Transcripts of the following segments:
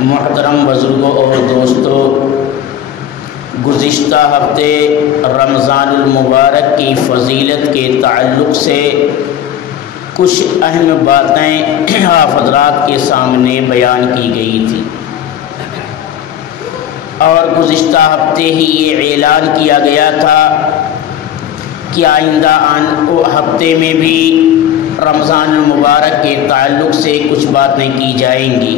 محترم بزرگوں اور دوستوں، گزشتہ ہفتے رمضان المبارک کی فضیلت کے تعلق سے کچھ اہم باتیں آپ حضرات کے سامنے بیان کی گئی تھی، اور گزشتہ ہفتے ہی یہ اعلان کیا گیا تھا کہ آئندہ ہفتے میں بھی رمضان المبارک کے تعلق سے کچھ باتیں کی جائیں گی۔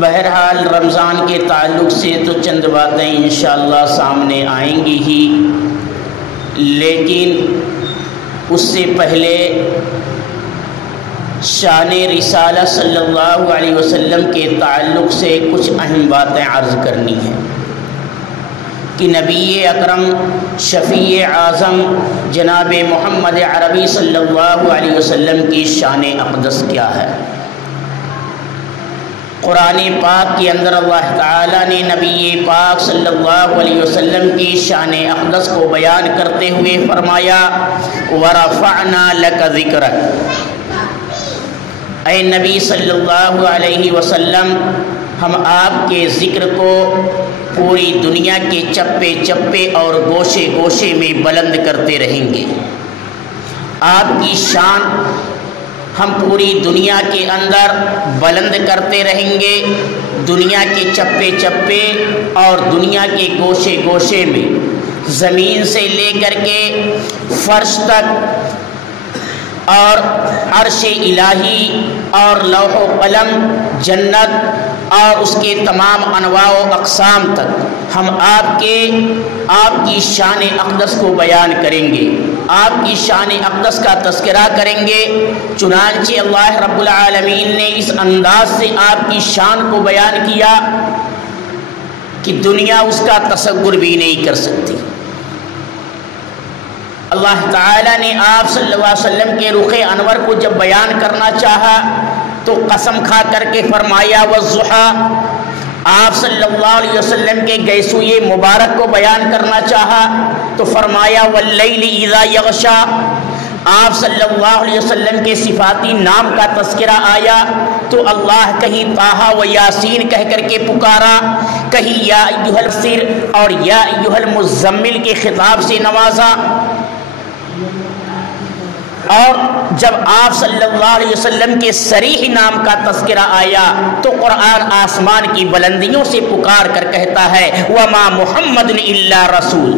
بہرحال رمضان کے تعلق سے تو چند باتیں انشاءاللہ سامنے آئیں گی ہی، لیکن اس سے پہلے شان رسالہ صلی اللہ علیہ وسلم کے تعلق سے کچھ اہم باتیں عرض کرنی ہیں کہ نبی اکرم شفیع اعظم جناب محمد عربی صلی اللہ علیہ وسلم کی شان اقدس کیا ہے۔ قرآن پاک کے اندر اللہ تعالیٰ نے نبی پاک صلی اللہ علیہ وسلم کی شان اقدس کو بیان کرتے ہوئے فرمایا وَرَفَعْنَا لَكَ ذِكْرَكَ، اے نبی صلی اللہ علیہ وسلم، ہم آپ کے ذکر کو پوری دنیا کے چپے چپے اور گوشے گوشے میں بلند کرتے رہیں گے۔ آپ کی شان ہم پوری دنیا کے اندر بلند کرتے رہیں گے، دنیا کے چپے چپے اور دنیا کے گوشے گوشے میں، زمین سے لے کر کے فرش تک اور عرش الہی اور لوح و قلم، جنت اور اس کے تمام انواع و اقسام تک ہم آپ کی شان اقدس کو بیان کریں گے، آپ کی شان اقدس کا تذکرہ کریں گے۔ چنانچہ اللہ رب العالمین نے اس انداز سے آپ کی شان کو بیان کیا کہ دنیا اس کا تصور بھی نہیں کر سکتی۔ اللہ تعالیٰ نے آپ صلی اللہ علیہ وسلم کے رخ انور کو جب بیان کرنا چاہا تو قسم کھا کر کے فرمایا والضحیٰ۔ آپ صلی اللہ علیہ وسلم کے گیسوئے مبارک کو بیان کرنا چاہا تو فرمایا واللیل اذا یغشا۔ آپ صلی اللہ علیہ وسلم کے صفاتی نام کا تذکرہ آیا تو اللہ کہیں طٰہٰ و یاسین کہہ کر کے پکارا، کہیں یا ایھا المدثر اور یا ایھا المزمل کے خطاب سے نوازا۔ اور جب آپ صلی اللہ علیہ وسلم کے صریح نام کا تذکرہ آیا تو قرآن آسمان کی بلندیوں سے پکار کر کہتا ہے وَمَا مُحَمَّدٌ إِلَّا رَسُولٌ،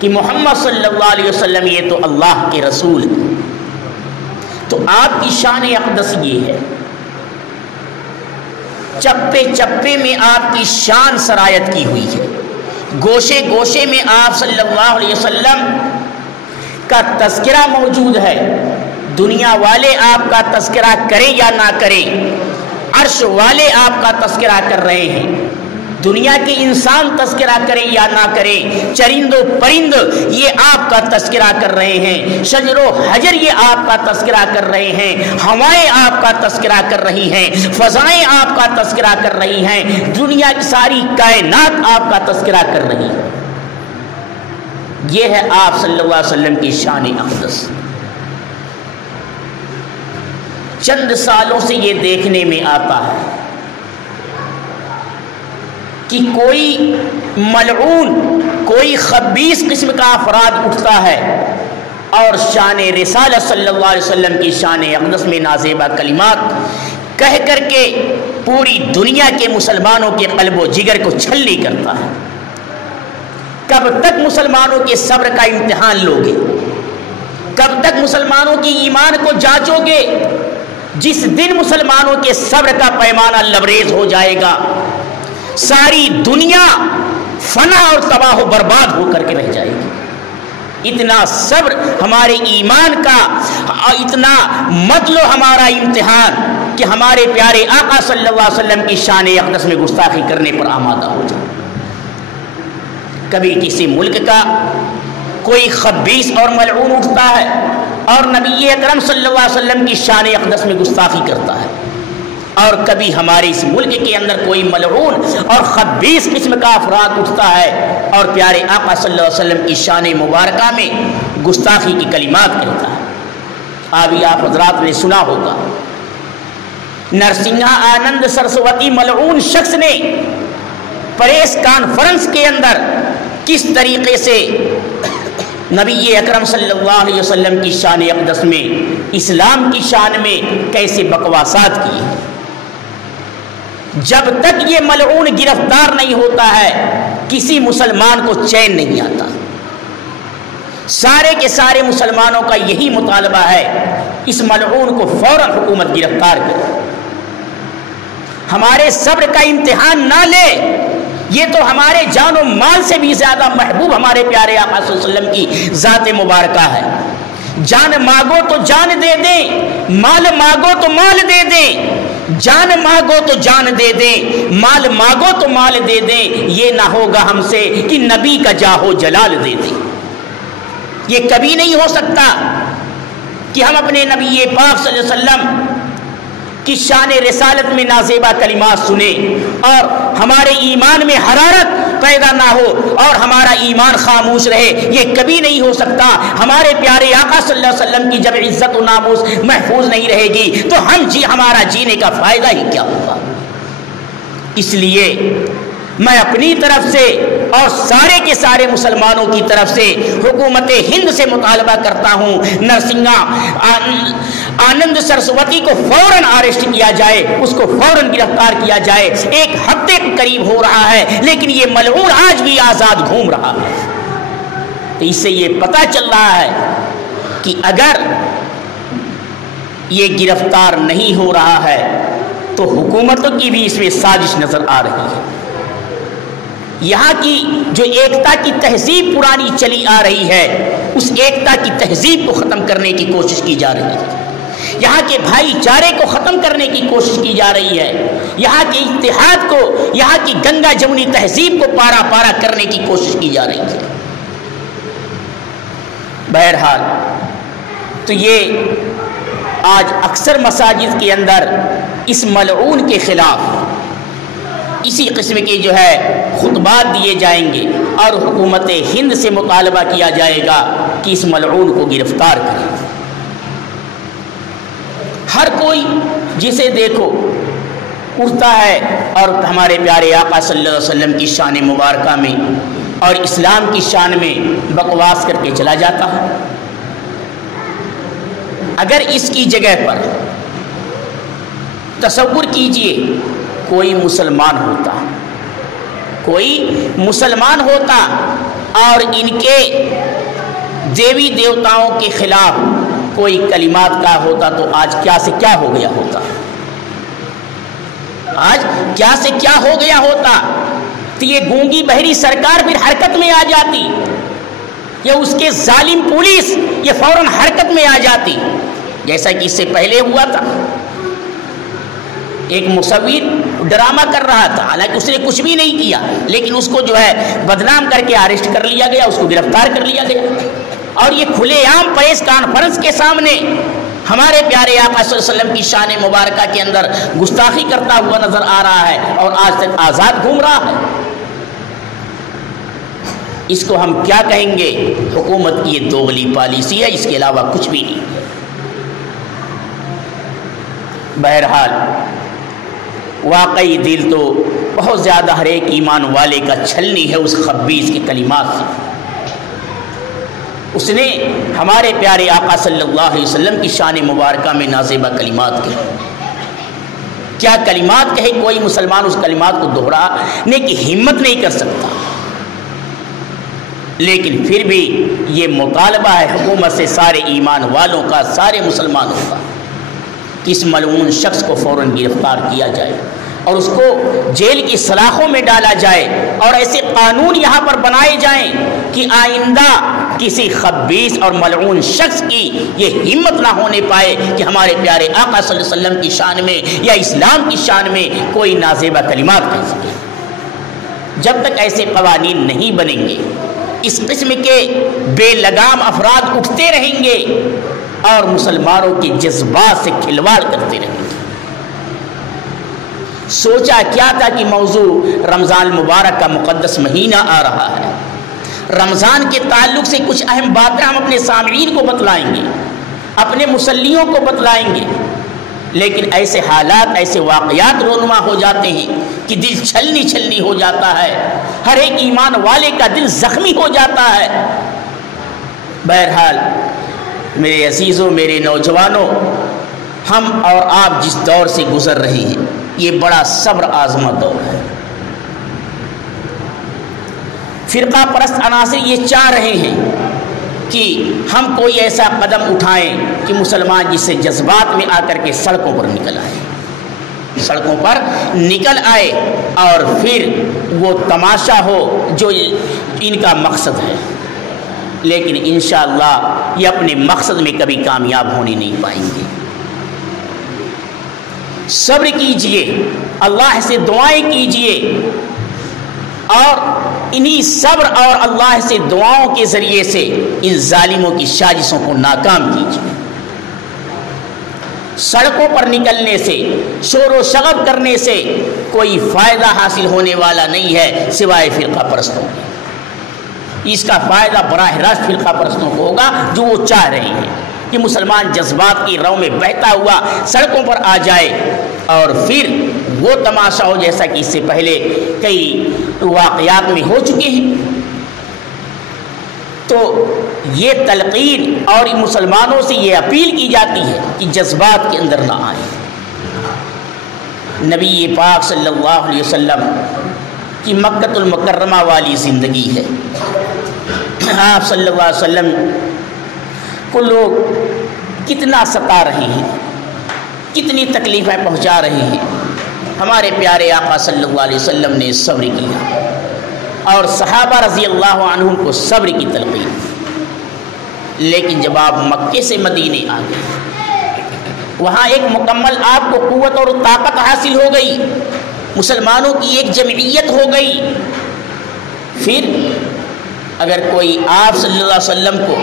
کہ محمد صلی اللہ علیہ وسلم یہ تو اللہ کے رسول ہیں۔ تو آپ کی شان اقدس یہ ہے، چپے چپے میں آپ کی شان سرایت کی ہوئی ہے، گوشے گوشے میں آپ صلی اللہ علیہ وسلم کا تذکرہ موجود ہے۔ دنیا والے آپ کا تذکرہ کریں یا نہ کریں، عرش والے آپ کا تذکرہ کر رہے ہیں، دنیا کے انسان تذکرہ کریں یا نہ کریں، چرند و پرند یہ آپ کا تذکرہ کر رہے ہیں، شجر و حجر یہ آپ کا تذکرہ کر رہے ہیں، ہوائیں آپ کا تذکرہ کر رہی ہیں، فضائیں آپ کا تذکرہ کر رہی ہیں، دنیا کی ساری کائنات آپ کا تذکرہ کر رہی ہے۔ یہ ہے آپ صلی اللہ علیہ وسلم کی شان اقدس۔ چند سالوں سے یہ دیکھنے میں آتا ہے کہ کوئی ملعون، کوئی خبیث قسم کا افراد اٹھتا ہے اور شان رسالہ صلی اللہ علیہ وسلم کی شان اقدس میں نازیبہ کلمات کہہ کر کے پوری دنیا کے مسلمانوں کے قلب و جگر کو چھلنی کرتا ہے۔ کب تک مسلمانوں کے صبر کا امتحان لوگے؟ کب تک مسلمانوں کی ایمان کو جانچو گے؟ جس دن مسلمانوں کے صبر کا پیمانہ لبریز ہو جائے گا، ساری دنیا فنا اور تباہ و برباد ہو کر کے رہ جائے گی۔ اتنا صبر ہمارے ایمان کا، اتنا مت لو ہمارا امتحان کہ ہمارے پیارے آقا صلی اللہ علیہ وسلم کی شان اقدس میں گستاخی کرنے پر آمادہ ہو جائے۔ کبھی کسی ملک کا کوئی خبیث اور ملعون اٹھتا ہے اور نبی اکرم صلی اللہ علیہ وسلم کی شان اقدس میں گستاخی کرتا ہے، اور کبھی ہمارے اس ملک کے اندر کوئی ملعون اور خبیث قسم کا افراد اٹھتا ہے اور پیارے آقا صلی اللہ علیہ وسلم کی شان مبارکہ میں گستاخی کی کلمات کہتا ہے۔ ابھی آپ حضرات نے سنا ہوگا نرسنگھا آنند سرسوتی ملعون شخص نے پریس کانفرنس کے اندر کس طریقے سے نبی اکرم صلی اللہ علیہ وسلم کی شان اقدس میں، اسلام کی شان میں کیسے بکواسات کی. جب تک یہ ملعون گرفتار نہیں ہوتا ہے کسی مسلمان کو چین نہیں آتا. سارے کے سارے مسلمانوں کا یہی مطالبہ ہے اس ملعون کو فوراً حکومت گرفتار کرے. ہمارے صبر کا امتحان نہ لے. یہ تو ہمارے جان و مال سے بھی زیادہ محبوب ہمارے پیارے آقا صلی اللہ علیہ وسلم کی ذات مبارکہ ہے. جان مانگو تو جان دے دیں، مال مانگو تو مال دے دیں. جان مانگو تو جان دے دیں، مال مانگو تو مال دے دیں. یہ نہ ہوگا ہم سے کہ نبی کا جاہو جلال دے دیں. یہ کبھی نہیں ہو سکتا کہ ہم اپنے نبی پاک صلی اللہ علیہ وسلم کی شان رسالت میں نازیبا کلمات سنیں اور ہمارے ایمان میں حرارت پیدا نہ ہو اور ہمارا ایمان خاموش رہے. یہ کبھی نہیں ہو سکتا. ہمارے پیارے آقا صلی اللہ علیہ وسلم کی جب عزت و ناموس محفوظ نہیں رہے گی تو ہمارا جینے کا فائدہ ہی کیا ہوگا. اس لیے میں اپنی طرف سے اور سارے کے سارے مسلمانوں کی طرف سے حکومت ہند سے مطالبہ کرتا ہوں نرسنگھا آنند سرسوتی کو فوراً اریسٹ کیا جائے، اس کو فوراً گرفتار کیا جائے. 1 ہفتے کے قریب ہو رہا ہے لیکن یہ ملعون آج بھی آزاد گھوم رہا ہے. تو اس سے یہ پتہ چل رہا ہے کہ اگر یہ گرفتار نہیں ہو رہا ہے تو حکومتوں کی بھی اس میں سازش نظر آ رہی ہے. یہاں کی جو ایکتا کی تہذیب پرانی چلی آ رہی ہے اس ایکتا کی تہذیب کو ختم کرنے کی کوشش کی جا رہی ہے. یہاں کے بھائی چارے کو ختم کرنے کی کوشش کی جا رہی ہے. یہاں کے اتحاد کو، یہاں کی گنگا جمنی تہذیب کو پارا پارا کرنے کی کوشش کی جا رہی ہے. بہرحال تو یہ آج اکثر مساجد کے اندر اس ملعون کے خلاف اسی قسم کے جو ہے خطبات دیے جائیں گے اور حکومت ہند سے مطالبہ کیا جائے گا کہ اس ملعون کو گرفتار کرے. ہر کوئی جسے دیکھو اٹھتا ہے اور ہمارے پیارے آقا صلی اللہ علیہ وسلم کی شان مبارکہ میں اور اسلام کی شان میں بکواس کر کے چلا جاتا ہے. اگر اس کی جگہ پر تصور کیجئے کوئی مسلمان ہوتا اور ان کے دیوی دیوتاؤں کے خلاف کوئی کلمات کا ہوتا تو آج کیا سے کیا ہو گیا ہوتا. آج کیا سے کیا ہو گیا ہوتا. تو یہ گونگی بہری سرکار پھر حرکت میں آ جاتی یا اس کے ظالم پولیس یہ فوراً حرکت میں آ جاتی جیسا کہ اس سے پہلے ہوا تھا. ایک مصور ڈرامہ کر رہا تھا، حالانکہ اس نے کچھ بھی نہیں کیا لیکن اس کو جو ہے بدنام کر کے اریسٹ کر لیا گیا، اس کو گرفتار کر لیا گیا. اور یہ کھلے عام پریس کانفرنس کے سامنے ہمارے پیارے آقا صلی اللہ علیہ وسلم کی شان مبارکہ کے اندر گستاخی کرتا ہوا نظر آ رہا ہے اور آج تک آزاد گھوم رہا ہے. اس کو ہم کیا کہیں گے؟ حکومت کی یہ دوغلی پالیسی ہے، اس کے علاوہ کچھ بھی نہیں. بہرحال واقعی دل تو بہت زیادہ ہر ایک ایمان والے کا چھلنی ہے اس خبیث کے کلمات سے. اس نے ہمارے پیارے آقا صلی اللہ علیہ وسلم کی شان مبارکہ میں نازیبہ کلمات کہے. کیا کلمات کہے؟ کوئی مسلمان اس کلمات کو دہرانے کی ہمت نہیں کر سکتا. لیکن پھر بھی یہ مطالبہ ہے حکومت سے سارے ایمان والوں کا، سارے مسلمانوں کا کہ اس ملعون شخص کو فوراً گرفتار کیا جائے اور اس کو جیل کی سلاخوں میں ڈالا جائے اور ایسے قانون یہاں پر بنائے جائیں کہ آئندہ کسی خبیث اور ملعون شخص کی یہ ہمت نہ ہونے پائے کہ ہمارے پیارے آقا صلی اللہ علیہ وسلم کی شان میں یا اسلام کی شان میں کوئی نازیبہ کلمات کہہ سکے. جب تک ایسے قوانین نہیں بنیں گے اس قسم کے بے لگام افراد اٹھتے رہیں گے اور مسلمانوں کے جذبات سے کھلواڑ کرتے رہیں گے. سوچا کیا تھا کہ موضوع رمضان المبارک کا مقدس مہینہ آ رہا ہے. رمضان کے تعلق سے کچھ اہم باتیں ہم اپنے سامعین کو بتلائیں گے، اپنے مسلیوں کو بتلائیں گے. لیکن ایسے حالات، ایسے واقعات رونما ہو جاتے ہیں کہ دل چھلنی چھلنی ہو جاتا ہے، ہر ایک ایمان والے کا دل زخمی ہو جاتا ہے۔ بہرحال میرے عزیزوں، میرے نوجوانوں، ہم اور آپ جس دور سے گزر رہے ہیں یہ بڑا صبر آزما دور ہے۔ فرقہ پرست عناصر یہ چاہ رہے ہیں کہ ہم کوئی ایسا قدم اٹھائیں کہ مسلمان جس سے جذبات میں آ کر کے سڑکوں پر نکل آئے، سڑکوں پر نکل آئے اور پھر وہ تماشا ہو جو ان کا مقصد ہے، لیکن انشاءاللہ یہ اپنے مقصد میں کبھی کامیاب ہونے نہیں پائیں گے۔ صبر کیجئے، اللہ سے دعائیں کیجئے، اور انہی صبر اور اللہ سے دعاؤں کے ذریعے سے ان ظالموں کی سازشوں کو ناکام کیجیے۔ سڑکوں پر نکلنے سے، شور و شغب کرنے سے کوئی فائدہ حاصل ہونے والا نہیں ہے سوائے فرقہ پرستوں کے۔ اس کا فائدہ براہ راست فرقہ پرستوں کو ہوگا جو وہ چاہ رہے ہیں کہ مسلمان جذبات کی رو میں بہتا ہوا سڑکوں پر آ جائے اور پھر وہ تماشا ہو جیسا کہ اس سے پہلے کئی واقعات میں ہو چکے ہیں۔ تو یہ تلقین اور مسلمانوں سے یہ اپیل کی جاتی ہے کہ جذبات کے اندر نہ آئیں۔ نبی پاک صلی اللہ علیہ وسلم کی مکۃ المکرمہ والی زندگی ہے۔ آپ صلی اللہ علیہ وسلم کو لوگ کتنا ستا رہے ہیں، کتنی تکلیفیں پہنچا رہے ہیں، ہمارے پیارے آقا صلی اللہ علیہ وسلم نے صبر کیا اور صحابہ رضی اللہ عنہم کو صبر کی تلقین۔ لیکن جب آپ مکے سے مدینے آ گئے، وہاں ایک مکمل آپ کو قوت اور طاقت حاصل ہو گئی، مسلمانوں کی ایک جمعیت ہو گئی۔ پھر اگر کوئی آپ صلی اللہ علیہ وسلم کو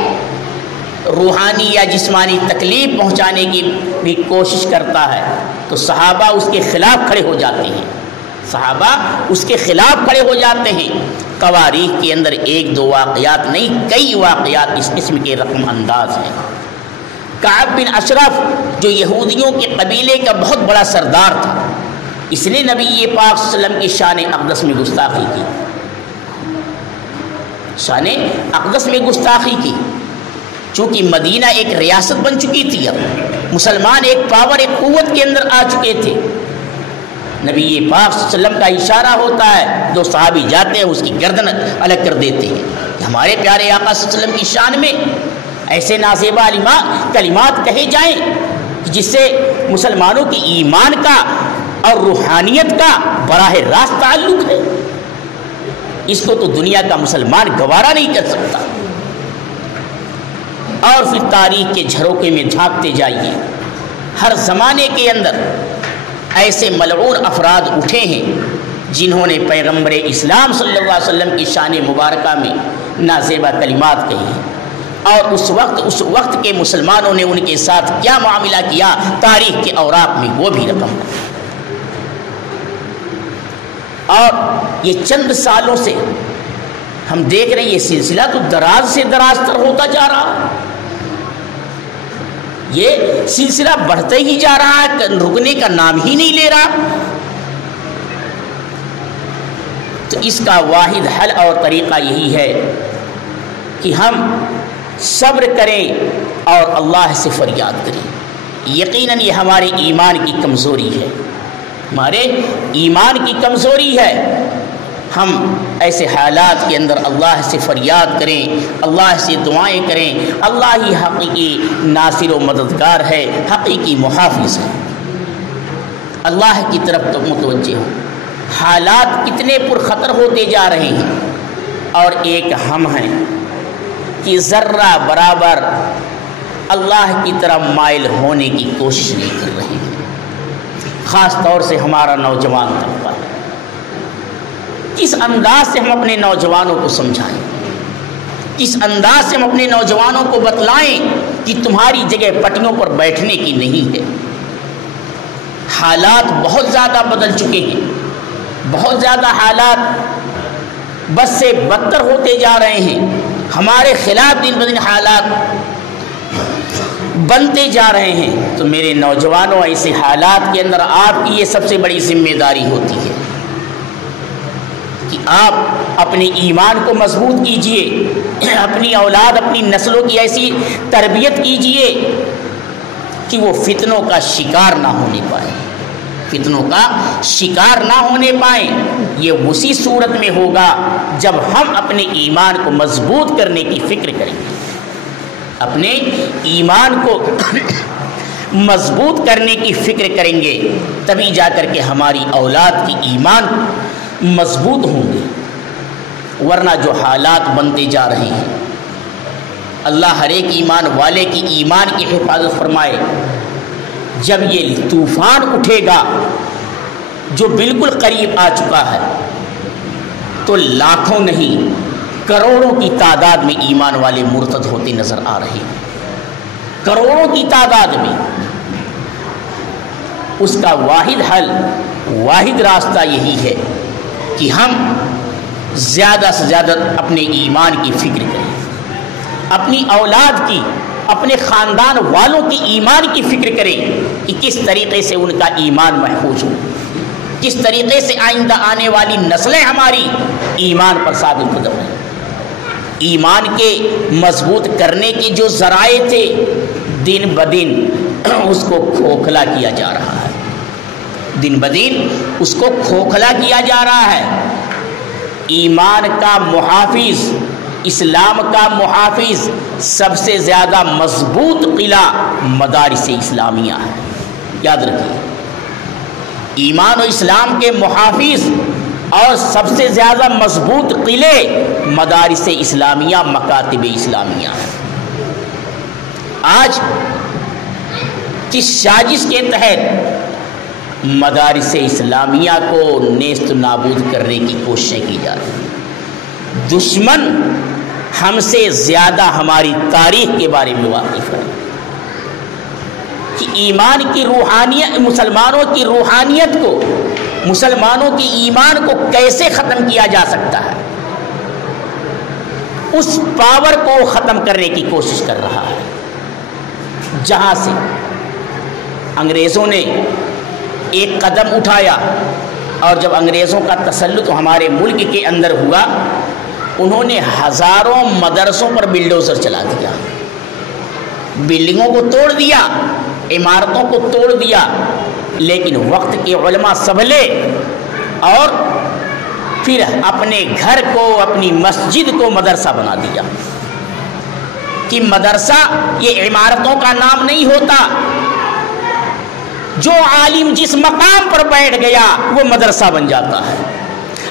روحانی یا جسمانی تکلیف پہنچانے کی بھی کوشش کرتا ہے تو صحابہ اس کے خلاف کھڑے ہو جاتے ہیں، صحابہ اس کے خلاف کھڑے ہو جاتے ہیں۔ تواریخ کے اندر ایک دو واقعات نہیں، کئی واقعات اس قسم کے رقم انداز ہیں۔ کعب بن اشرف جو یہودیوں کے قبیلے کا بہت بڑا سردار تھا، اس نے نبی پاک صلی اللہ علیہ وسلم کی شان اقدس میں گستاخی کی، شان اقدس میں گستاخی کی۔ چونکہ مدینہ ایک ریاست بن چکی تھی، اب مسلمان ایک پاور، ایک قوت کے اندر آ چکے تھے۔ نبی پاک صلی اللہ علیہ وسلم کا اشارہ ہوتا ہے، دو صحابی جاتے ہیں اس کی گردن الگ کر دیتے ہیں۔ ہمارے پیارے آقا صلی اللہ علیہ وسلم کی شان میں ایسے نازیبہ کلمات کہے جائیں جس سے مسلمانوں کی ایمان کا اور روحانیت کا براہ راست تعلق ہے، اس کو تو دنیا کا مسلمان گوارا نہیں کر سکتا۔ اور پھر تاریخ کے جھروکے میں جھانکتے جائیے، ہر زمانے کے اندر ایسے ملعون افراد اٹھے ہیں جنہوں نے پیغمبر اسلام صلی اللہ علیہ وسلم کی شان مبارکہ میں نازیبہ کلمات کہی، اور اس وقت کے مسلمانوں نے ان کے ساتھ کیا معاملہ کیا تاریخ کے اوراق میں وہ بھی رقم ہے۔ اور یہ چند سالوں سے ہم دیکھ رہے ہیں یہ سلسلہ تو دراز سے دراز تر ہوتا جا رہا ہے، یہ سلسلہ بڑھتے ہی جا رہا ہے، رکنے کا نام ہی نہیں لے رہا۔ تو اس کا واحد حل اور طریقہ یہی ہے کہ ہم صبر کریں اور اللہ سے فریاد کریں۔ یقیناً یہ ہمارے ایمان کی کمزوری ہے، ہمارے ایمان کی کمزوری ہے۔ ہم ایسے حالات کے اندر اللہ سے فریاد کریں، اللہ سے دعائیں کریں۔ اللہ ہی حقیقی ناصر و مددگار ہے، حقیقی محافظ ہے۔ اللہ کی طرف تو متوجہ ہو۔ حالات کتنے پرخطر ہوتے جا رہے ہیں، اور ایک ہم ہیں کہ ذرہ برابر اللہ کی طرف مائل ہونے کی کوشش نہیں کر رہے ہیں، خاص طور سے ہمارا نوجوان طبقہ۔ کس انداز سے ہم اپنے نوجوانوں کو سمجھائیں، کس انداز سے ہم اپنے نوجوانوں کو بتلائیں کہ تمہاری جگہ پٹیوں پر بیٹھنے کی نہیں ہے۔ حالات بہت زیادہ بدل چکے ہیں، بہت زیادہ حالات بد سے بدتر ہوتے جا رہے ہیں، ہمارے خلاف دن بدن حالات بنتے جا رہے ہیں، تو میرے نوجوانوں ایسے حالات کے اندر آپ کی یہ سب سے بڑی ذمہ داری ہوتی ہے کہ آپ اپنے ایمان کو مضبوط کیجئے، اپنی اولاد، اپنی نسلوں کی ایسی تربیت کیجئے کہ وہ فتنوں کا شکار نہ ہونے پائیں، فتنوں کا شکار نہ ہونے پائیں۔ یہ اسی صورت میں ہوگا جب ہم اپنے ایمان کو مضبوط کرنے کی فکر کریں گے، اپنے ایمان کو مضبوط کرنے کی فکر کریں گے، تبھی جا کر کے ہماری اولاد کی ایمان مضبوط ہوں گے۔ ورنہ جو حالات بنتے جا رہے ہیں، اللہ ہر ایک ایمان والے کی ایمان کی حفاظت فرمائے۔ جب یہ طوفان اٹھے گا جو بالکل قریب آ چکا ہے، تو لاکھوں نہیں کروڑوں کی تعداد میں ایمان والے مرتد ہوتے نظر آ رہے ہیں، کروڑوں کی تعداد میں۔ اس کا واحد حل، واحد راستہ یہی ہے کہ ہم زیادہ سے زیادہ اپنے ایمان کی فکر کریں، اپنی اولاد کی، اپنے خاندان والوں کی ایمان کی فکر کریں کہ کس طریقے سے ان کا ایمان محفوظ ہو، کس طریقے سے آئندہ آنے والی نسلیں ہماری ایمان پر ثابت قدم ہیں۔ ایمان کے مضبوط کرنے کے جو ذرائع تھے، دن بدن اس کو کھوکھلا کیا جا رہا ہے، دن بدن اس کو کھوکھلا کیا جا رہا ہے۔ ایمان کا محافظ، اسلام کا محافظ، سب سے زیادہ مضبوط قلعہ مدارس اسلامیہ ہے، یاد رکھیے۔ ایمان و اسلام کے محافظ اور سب سے زیادہ مضبوط قلعے مدارس اسلامیہ، مکاتب اسلامیہ ہیں۔ آج کس سازش کے تحت مدارس اسلامیہ کو نیست نابود کرنے کی کوششیں کی جا رہی ہیں؟ دشمن ہم سے زیادہ ہماری تاریخ کے بارے میں واقف ہے کہ ایمان کی روحانیت، مسلمانوں کی روحانیت کو، مسلمانوں کی ایمان کو کیسے ختم کیا جا سکتا ہے، اس پاور کو ختم کرنے کی کوشش کر رہا ہے۔ جہاں سے انگریزوں نے ایک قدم اٹھایا، اور جب انگریزوں کا تسلط ہمارے ملک کے اندر ہوا، انہوں نے ہزاروں مدرسوں پر بلڈوزر چلا دیا، بلڈنگوں کو توڑ دیا، عمارتوں کو توڑ دیا، لیکن وقت کے علماء سنبھلے اور پھر اپنے گھر کو، اپنی مسجد کو مدرسہ بنا دیا کہ مدرسہ یہ عمارتوں کا نام نہیں ہوتا، جو عالم جس مقام پر بیٹھ گیا وہ مدرسہ بن جاتا ہے۔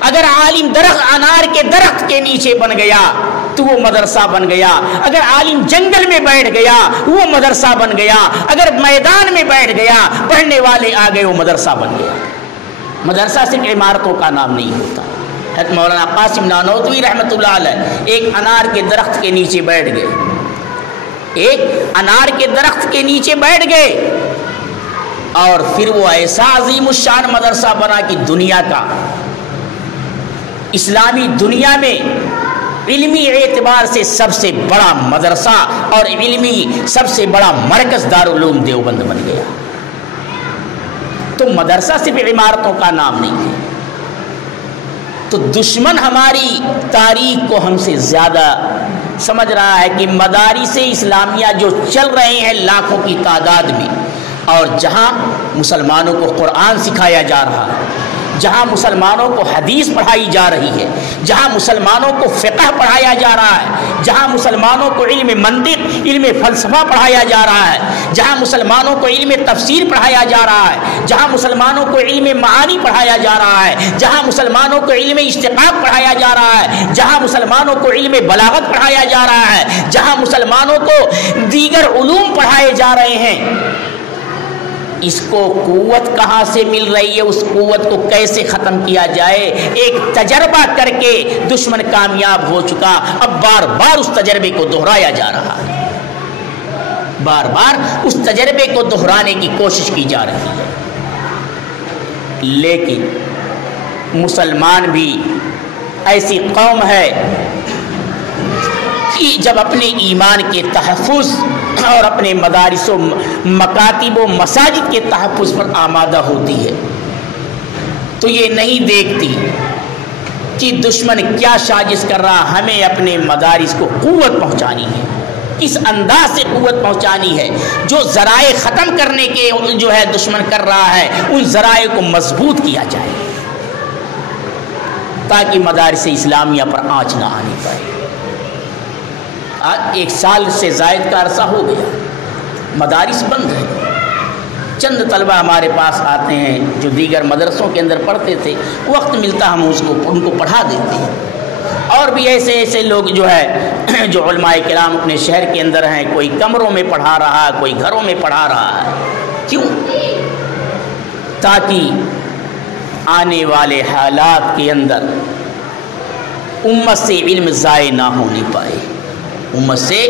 اگر عالم انار کے درخت کے نیچے بن گیا تو وہ مدرسہ بن گیا، اگر عالم جنگل میں بیٹھ گیا وہ مدرسہ بن گیا، اگر میدان میں بیٹھ گیا پڑھنے والے آ گئے وہ مدرسہ بن گیا۔ مدرسہ صرف عمارتوں کا نام نہیں ہوتا۔ حضرت مولانا قاسم نانوتوی رحمۃ اللہ علیہ ایک انار کے درخت کے نیچے بیٹھ گئے، ایک انار کے درخت کے نیچے بیٹھ گئے، اور پھر وہ ایسا عظیم الشان مدرسہ بنا کہ دنیا کا، اسلامی دنیا میں علمی اعتبار سے سب سے بڑا مدرسہ اور علمی سب سے بڑا مرکز دارالعلوم دیوبند بن گیا۔ تو مدرسہ صرف عمارتوں کا نام نہیں ہے۔ تو دشمن ہماری تاریخ کو ہم سے زیادہ سمجھ رہا ہے کہ مدارس اسلامیہ جو چل رہے ہیں لاکھوں کی تعداد میں، اور جہاں مسلمانوں کو قرآن سکھایا جا رہا ہے، جہاں مسلمانوں کو حدیث پڑھائی جا رہی ہے، جہاں مسلمانوں کو فقہ پڑھایا جا رہا ہے، جہاں مسلمانوں کو علم منطق، علم فلسفہ پڑھایا جا رہا ہے، جہاں مسلمانوں کو علم تفسیر پڑھایا جا رہا ہے، جہاں مسلمانوں کو علم معانی پڑھایا جا رہا ہے، جہاں مسلمانوں کو علم اشتقاق پڑھایا جا رہا ہے، جہاں مسلمانوں کو علم بلاغت پڑھایا جا رہا ہے، جہاں مسلمانوں کو دیگر علوم پڑھائے جا رہے ہیں، اس کو قوت کہاں سے مل رہی ہے؟ اس قوت کو کیسے ختم کیا جائے؟ ایک تجربہ کر کے دشمن کامیاب ہو چکا، اب بار بار اس تجربے کو دہرایا جا رہا ہے، بار بار اس تجربے کو دہرانے کی کوشش کی جا رہی ہے۔ لیکن مسلمان بھی ایسی قوم ہے کہ جب اپنے ایمان کے تحفظ اور اپنے مدارس و مکاتب و مساجد کے تحفظ پر آمادہ ہوتی ہے تو یہ نہیں دیکھتی کہ دشمن کیا سازش کر رہا، ہمیں اپنے مدارس کو قوت پہنچانی ہے، کس انداز سے قوت پہنچانی ہے، جو ذرائع ختم کرنے کے جو ہے دشمن کر رہا ہے ان ذرائع کو مضبوط کیا جائے تاکہ مدارس اسلامیہ پر آنچ نہ آنی پائے۔ آج 1 سال سے زائد کا عرصہ ہو گیا، مدارس بند ہیں، چند طلبہ ہمارے پاس آتے ہیں جو دیگر مدرسوں کے اندر پڑھتے تھے، وقت ملتا ہم ان کو پڑھا دیتے ہیں، اور بھی ایسے لوگ جو ہے جو علماء کرام اپنے شہر کے اندر ہیں، کوئی کمروں میں پڑھا رہا ہے، کوئی گھروں میں پڑھا رہا ہے۔ کیوں؟ تاکہ آنے والے حالات کے اندر امت سے علم ضائع نہ ہونے پائے، امت سے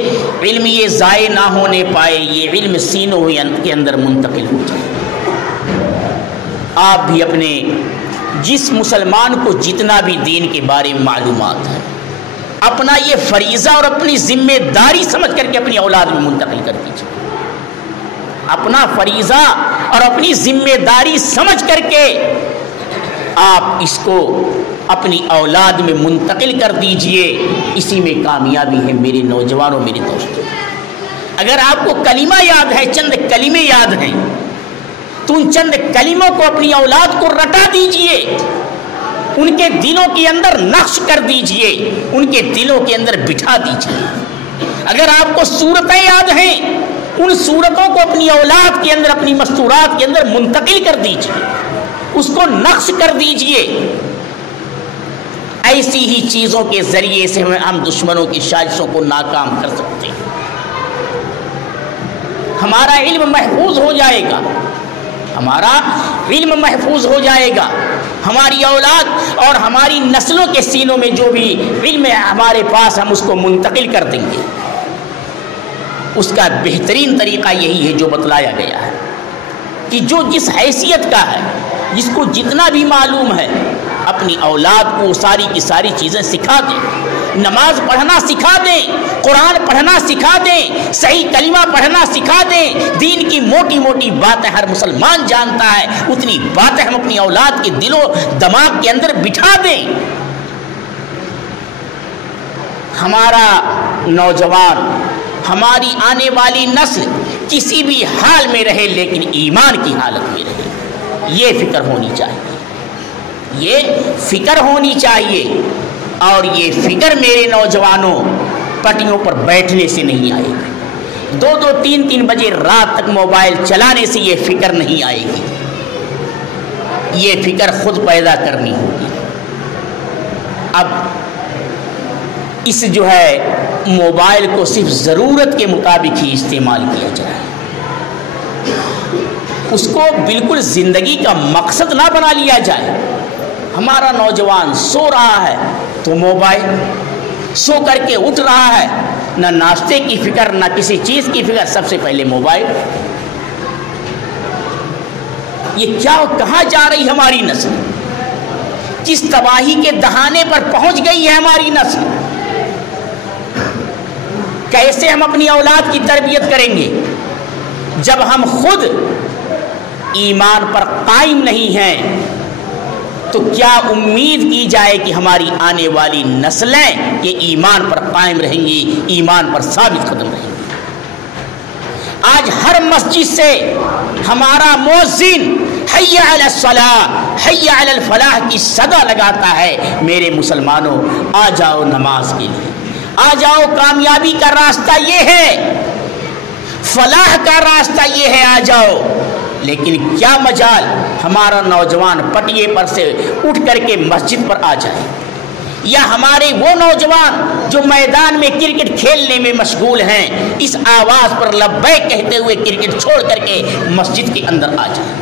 علم یہ ضائع نہ ہونے پائے، یہ علم سینوں کے اندر منتقل ہو جائے۔ آپ بھی اپنے جس مسلمان کو جتنا بھی دین کے بارے میں معلومات ہے اپنا یہ فریضہ اور اپنی ذمہ داری سمجھ کر کے اپنی اولاد میں منتقل کر دیجیے، اپنا فریضہ اور اپنی ذمہ داری سمجھ کر کے آپ اس کو اپنی اولاد میں منتقل کر دیجئے، اسی میں کامیابی ہے میرے نوجوانوں، میرے دوستوں۔ اگر آپ کو کلمہ یاد ہے، چند کلمے یاد ہیں، تو ان چند کلموں کو اپنی اولاد کو رٹا دیجئے، ان کے دلوں کے اندر نقش کر دیجئے، ان کے دلوں کے اندر بٹھا دیجئے۔ اگر آپ کو سورتیں یاد ہیں، ان سورتوں کو اپنی اولاد کے اندر، اپنی مستورات کے اندر منتقل کر دیجئے، اس کو نقش کر دیجئے۔ ایسی ہی چیزوں کے ذریعے سے ہم دشمنوں کی سازشوں کو ناکام کر سکتے ہیں۔ ہمارا علم محفوظ ہو جائے گا، ہمارا علم محفوظ ہو جائے گا، ہماری اولاد اور ہماری نسلوں کے سینوں میں جو بھی علم ہے ہمارے پاس ہم اس کو منتقل کر دیں گے۔ اس کا بہترین طریقہ یہی ہے جو بتلایا گیا ہے کہ جو جس حیثیت کا ہے، جس کو جتنا بھی معلوم ہے، اپنی اولاد کو ساری کی ساری چیزیں سکھا دیں، نماز پڑھنا سکھا دیں، قرآن پڑھنا سکھا دیں، صحیح کلمہ پڑھنا سکھا دیں۔ دین کی موٹی موٹی باتیں ہر مسلمان جانتا ہے، اتنی باتیں ہم اپنی اولاد کے دل و دماغ کے اندر بٹھا دیں۔ ہمارا نوجوان، ہماری آنے والی نسل کسی بھی حال میں رہے لیکن ایمان کی حالت میں رہے، یہ فکر ہونی چاہیے، یہ فکر ہونی چاہیے۔ اور یہ فکر میرے نوجوانوں پٹیوں پر بیٹھنے سے نہیں آئے گی، 2-2 3-3 بجے رات تک موبائل چلانے سے یہ فکر نہیں آئے گی، یہ فکر خود پیدا کرنی ہوگی۔ اب اس جو ہے موبائل کو صرف ضرورت کے مطابق ہی استعمال کیا جائے، اس کو بالکل زندگی کا مقصد نہ بنا لیا جائے۔ ہمارا نوجوان سو رہا ہے تو موبائل، سو کر کے اٹھ رہا ہے، نہ ناشتے کی فکر نہ کسی چیز کی فکر، سب سے پہلے موبائل۔ یہ کیا کہاں جا رہی ہماری نسل؟ کس تباہی کے دہانے پر پہنچ گئی ہے ہماری نسل؟ کیسے ہم اپنی اولاد کی تربیت کریں گے جب ہم خود ایمان پر قائم نہیں ہیں؟ تو کیا امید کی جائے کہ ہماری آنے والی نسلیں یہ ایمان پر قائم رہیں گی، ایمان پر ثابت قدم رہیں گی؟ آج ہر مسجد سے ہمارا مؤذن حی علی الصلاۃ، حی علی الفلاح کی صدا لگاتا ہے۔ میرے مسلمانوں، آ جاؤ نماز کے لیے، آ جاؤ، کامیابی کا راستہ یہ ہے، فلاح کا راستہ یہ ہے، آ جاؤ۔ لیکن کیا مجال ہمارا نوجوان پٹیے پر سے اٹھ کر کے مسجد پر آ جائے، یا ہمارے وہ نوجوان جو میدان میں کرکٹ کھیلنے میں مشغول ہیں اس آواز پر لبیک کہتے ہوئے کرکٹ چھوڑ کر کے مسجد کے اندر آ جائے،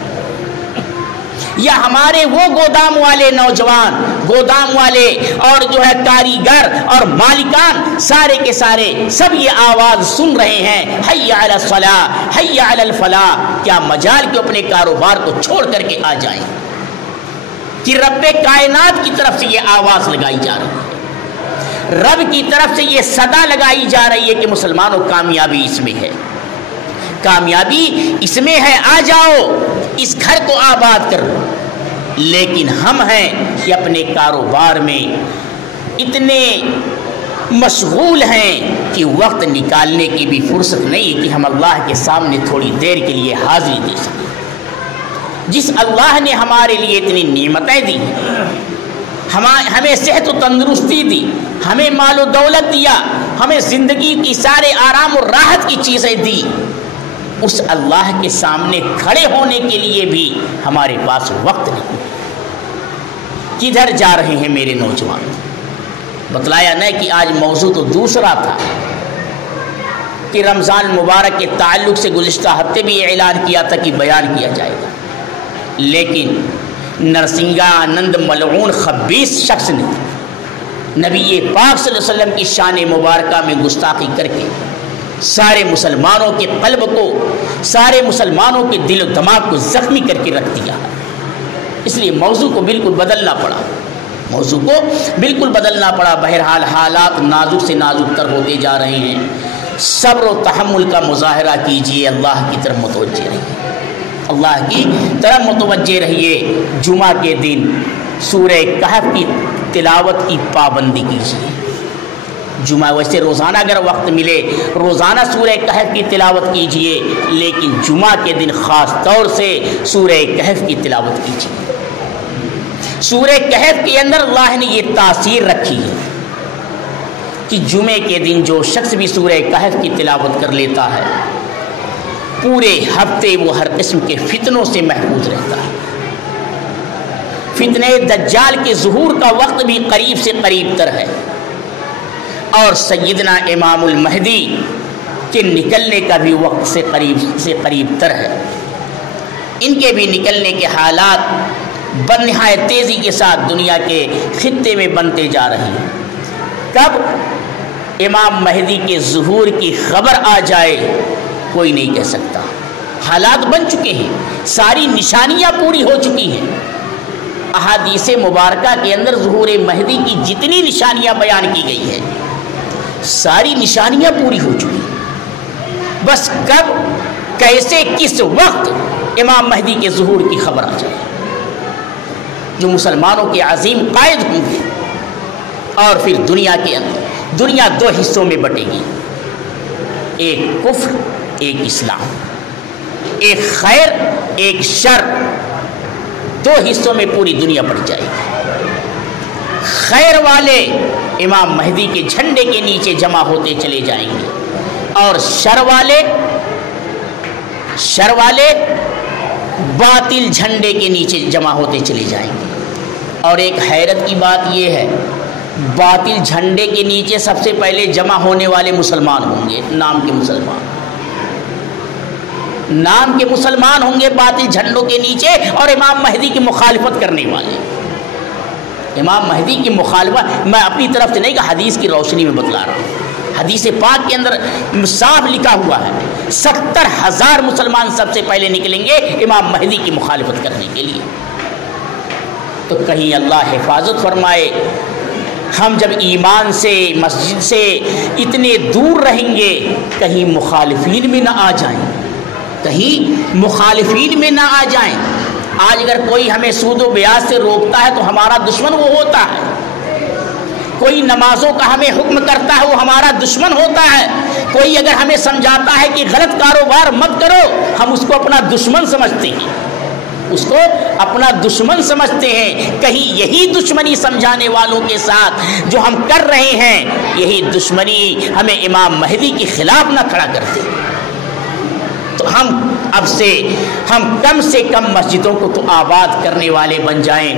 یا ہمارے وہ گودام والے نوجوان، گودام والے اور جو ہے کاریگر اور مالکان سارے کے سارے سب یہ آواز سن رہے ہیں، حی علی الصلاۃ، حی علی الفلاح، کیا مجال کہ اپنے کاروبار کو چھوڑ کر کے آ جائیں کہ رب کائنات کی طرف سے یہ آواز لگائی جا رہی ہے۔ رب کی طرف سے یہ صدا لگائی جا رہی ہے کہ مسلمانوں کامیابی اس میں ہے، کامیابی اس میں ہے، آ جاؤ اس گھر کو آباد کرو۔ لیکن ہم ہیں کہ اپنے کاروبار میں اتنے مشغول ہیں کہ وقت نکالنے کی بھی فرصت نہیں کہ ہم اللہ کے سامنے تھوڑی دیر کے لیے حاضری دے سکیں۔ جس اللہ نے ہمارے لیے اتنی نعمتیں دی، ہمیں صحت و تندرستی دی، ہمیں مال و دولت دیا، ہمیں زندگی کی سارے آرام و راحت کی چیزیں دی، اس اللہ کے سامنے کھڑے ہونے کے لیے بھی ہمارے پاس وقت نہیں۔ کدھر جا رہے ہیں میرے نوجوان؟ بتلایا نہیں کہ آج موضوع تو دوسرا تھا کہ رمضان مبارک کے تعلق سے گزشتہ ہفتے بھی یہ اعلان کیا تھا کہ بیان کیا جائے گا، لیکن نرسنگا آنند ملعون خبیث شخص نے نبی پاک صلی اللہ علیہ وسلم کی شان مبارکہ میں گستاخی کر کے سارے مسلمانوں کے قلب کو، سارے مسلمانوں کے دل و دماغ کو زخمی کر کے رکھ دیا، اس لیے موضوع کو بالکل بدلنا پڑا، موضوع کو بالکل بدلنا پڑا۔ بہرحال حالات نازک سے نازک تر ہوتے جا رہے ہیں، صبر و تحمل کا مظاہرہ کیجئے، اللہ کی طرف متوجہ رہیے، اللہ کی طرف متوجہ رہیے۔ جمعہ کے دن سورہ کہف کی تلاوت کی پابندی کیجیے۔ جمعہ ویسے روزانہ اگر وقت ملے روزانہ سورہ کہف کی تلاوت کیجیے، لیکن جمعہ کے دن خاص طور سے سورہ کہف کی تلاوت کیجیے۔ سورہ کہف کے اندر اللہ نے یہ تاثیر رکھی ہے کہ جمعے کے دن جو شخص بھی سورہ کہف کی تلاوت کر لیتا ہے پورے ہفتے وہ ہر قسم کے فتنوں سے محفوظ رہتا ہے۔ فتنہ دجال کے ظہور کا وقت بھی قریب سے قریب تر ہے، اور سیدنا امام المہدی کے نکلنے کا بھی وقت سے قریب تر ہے۔ ان کے بھی نکلنے کے حالات بنہایت تیزی کے ساتھ دنیا کے خطے میں بنتے جا رہے ہیں۔ کب امام مہدی کے ظہور کی خبر آ جائے کوئی نہیں کہہ سکتا۔ حالات بن چکے ہیں، ساری نشانیاں پوری ہو چکی ہیں۔ احادیث مبارکہ کے اندر ظہور مہدی کی جتنی نشانیاں بیان کی گئی ہیں ساری نشانیاں پوری ہو چکی ہیں، بس کب، کیسے، کس وقت امام مہدی کے ظہور کی خبر آ جائے، جو مسلمانوں کے عظیم قائد ہوں گے، اور پھر دنیا کے اندر دنیا دو حصوں میں بٹے گی، ایک کفر ایک اسلام، ایک خیر ایک شر، دو حصوں میں پوری دنیا بٹ جائے گی۔ خیر والے امام مہدی کے جھنڈے کے نیچے جمع ہوتے چلے جائیں گے، اور شر والے باطل جھنڈے کے نیچے جمع ہوتے چلے جائیں گے۔ اور ایک حیرت کی بات یہ ہے، باطل جھنڈے کے نیچے سب سے پہلے جمع ہونے والے مسلمان ہوں گے، نام کے مسلمان ہوں گے باطل جھنڈوں کے نیچے، اور امام مہدی کی مخالفت کرنے والے، امام مہدی کی مخالفت، میں اپنی طرف سے نہیں کہ حدیث کی روشنی میں بتلا رہا ہوں، حدیث پاک کے اندر صاف لکھا ہوا ہے 70,000 مسلمان سب سے پہلے نکلیں گے امام مہدی کی مخالفت کرنے کے لیے۔ تو کہیں اللہ حفاظت فرمائے ہم جب ایمان سے مسجد سے اتنے دور رہیں گے کہیں مخالفین میں نہ آ جائیں، آج اگر کوئی ہمیں سود و بیاج سے روکتا ہے تو ہمارا دشمن وہ ہوتا ہے، کوئی نمازوں کا ہمیں حکم کرتا ہے وہ ہمارا دشمن ہوتا ہے، کوئی اگر ہمیں سمجھاتا ہے کہ غلط کاروبار مت کرو ہم اس کو اپنا دشمن سمجھتے ہیں، کہیں یہی دشمنی سمجھانے والوں کے ساتھ جو ہم کر رہے ہیں یہی دشمنی ہمیں امام مہدی کے خلاف نہ کھڑا کر دے، تو ہم اب سے کم مسجدوں کو تو آباد کرنے والے بن جائیں۔